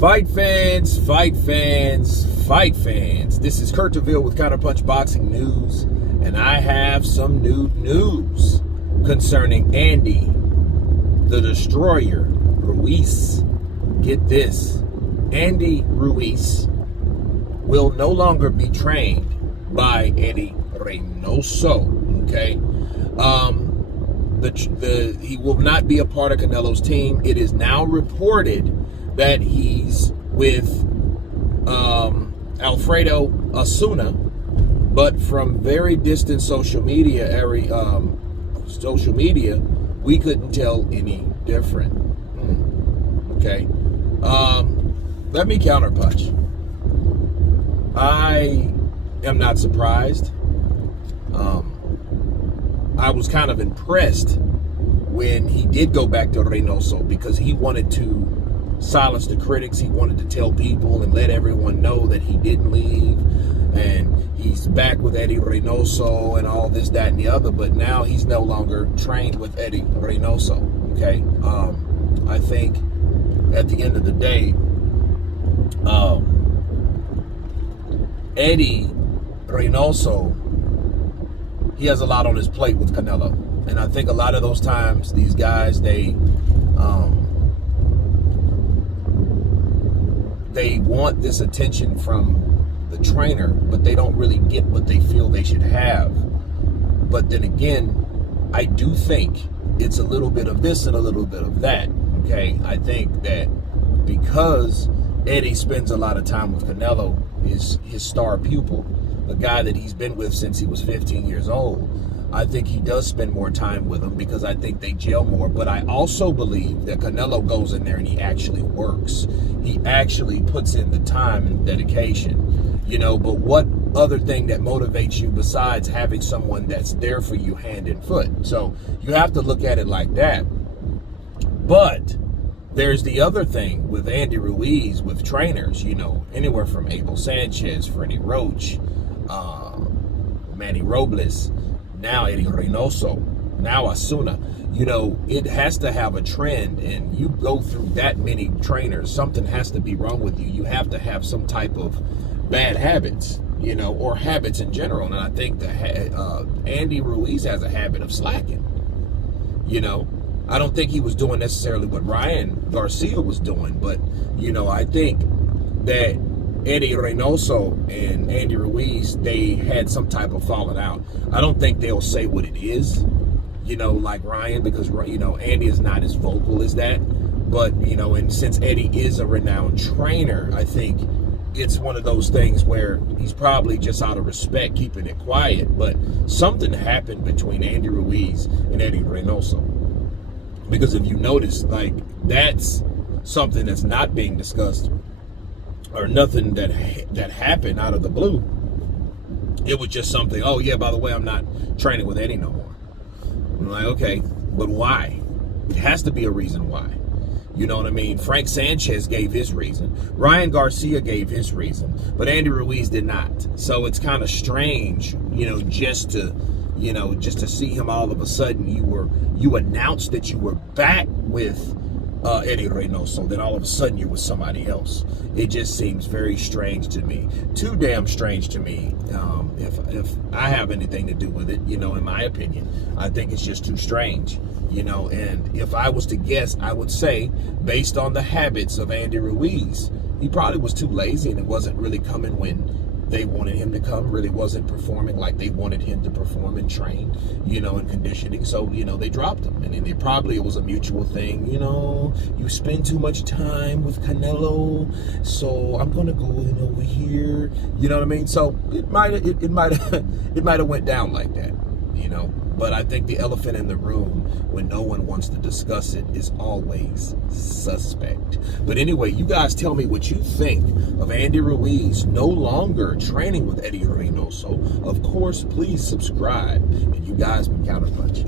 Fight fans, fight fans, fight fans. This is Kurt DeVille with Counterpunch Boxing News, and I have some new news concerning Andy, the Destroyer, Ruiz. Get this, Andy Ruiz will no longer be trained by Eddie Reynoso, okay? He will not be a part of Canelo'S team. It is now reported that he's with Alfredo Osuna, but from very distant social media we couldn't tell any different. Okay, let me counterpunch. I am not surprised. I was kind of impressed when he did go back to Reynoso because he wanted to silence the critics. He wanted to tell people and let everyone know that he didn't leave and he's back with Eddie Reynoso and all this, that, and the other. But now he's no longer trained with Eddie Reynoso. Okay, I think at the end of the day, Eddie Reynoso, he has a lot on his plate with Canelo. And I think a lot of those times, these guys, they want this attention from the trainer, but they don't really get what they feel they should have. But then again, I do think it's a little bit of this and a little bit of that, okay? I think that because Eddie spends a lot of time with Canelo, his star pupil, a guy that he's been with since he was 15 years old, I think he does spend more time with him because I think they gel more. But I also believe that Canelo goes in there and he actually works. He actually puts in the time and dedication, you know. But what other thing that motivates you besides having someone that's there for you hand and foot? So you have to look at it like that. But there's the other thing with Andy Ruiz, with trainers, you know, anywhere from Abel Sanchez, Freddie Roach, Manny Robles, now Eddie Reynoso, now Osuna. You know, it has to have a trend, and you go through that many trainers, something has to be wrong with you. You have to have some type of bad habits, you know, or habits in general. And I think that Andy Ruiz has a habit of slacking. You know, I don't think he was doing necessarily what Ryan Garcia was doing, but, you know, I think that Eddie Reynoso and Andy Ruiz, they had some type of falling out. I don't think they'll say what it is, you know, like Ryan, because, you know, Andy is not as vocal as that. But, you know, and since Eddie is a renowned trainer, I think it's one of those things where he's probably just out of respect keeping it quiet. But something happened between Andy Ruiz and Eddie Reynoso. Because if you notice, like, that's something that's not being discussed, or nothing that happened out of the blue. It was just something, oh yeah, by the way, I'm not training with Eddie no more. I'm like, okay, but why? It has to be a reason why. You know what I mean? Frank Sanchez gave his reason. Ryan Garcia gave his reason, but Andy Ruiz did not. So it's kind of strange, you know, just to see him all of a sudden, you announced that you were back with Eddie Reynoso, then all of a sudden you're with somebody else. It just seems very strange to me. Too damn strange to me. If I have anything to do with it, you know, in my opinion, I think it's just too strange, you know. And if I was to guess, I would say, based on the habits of Andy Ruiz, he probably was too lazy and it wasn't really coming when they wanted him to come, really wasn't performing like they wanted him to perform and train, you know, and conditioning. So, you know, they dropped him. And then it was a mutual thing, you know, you spend too much time with Canelo, so I'm going to go in over here. You know what I mean? So it might have went down like that, you know. But I think the elephant in the room, when no one wants to discuss it, is always suspect. But anyway, you guys tell me what you think of Andy Ruiz no longer training with Eddie Reynoso. Of course, please subscribe, and you guys can counterpunch.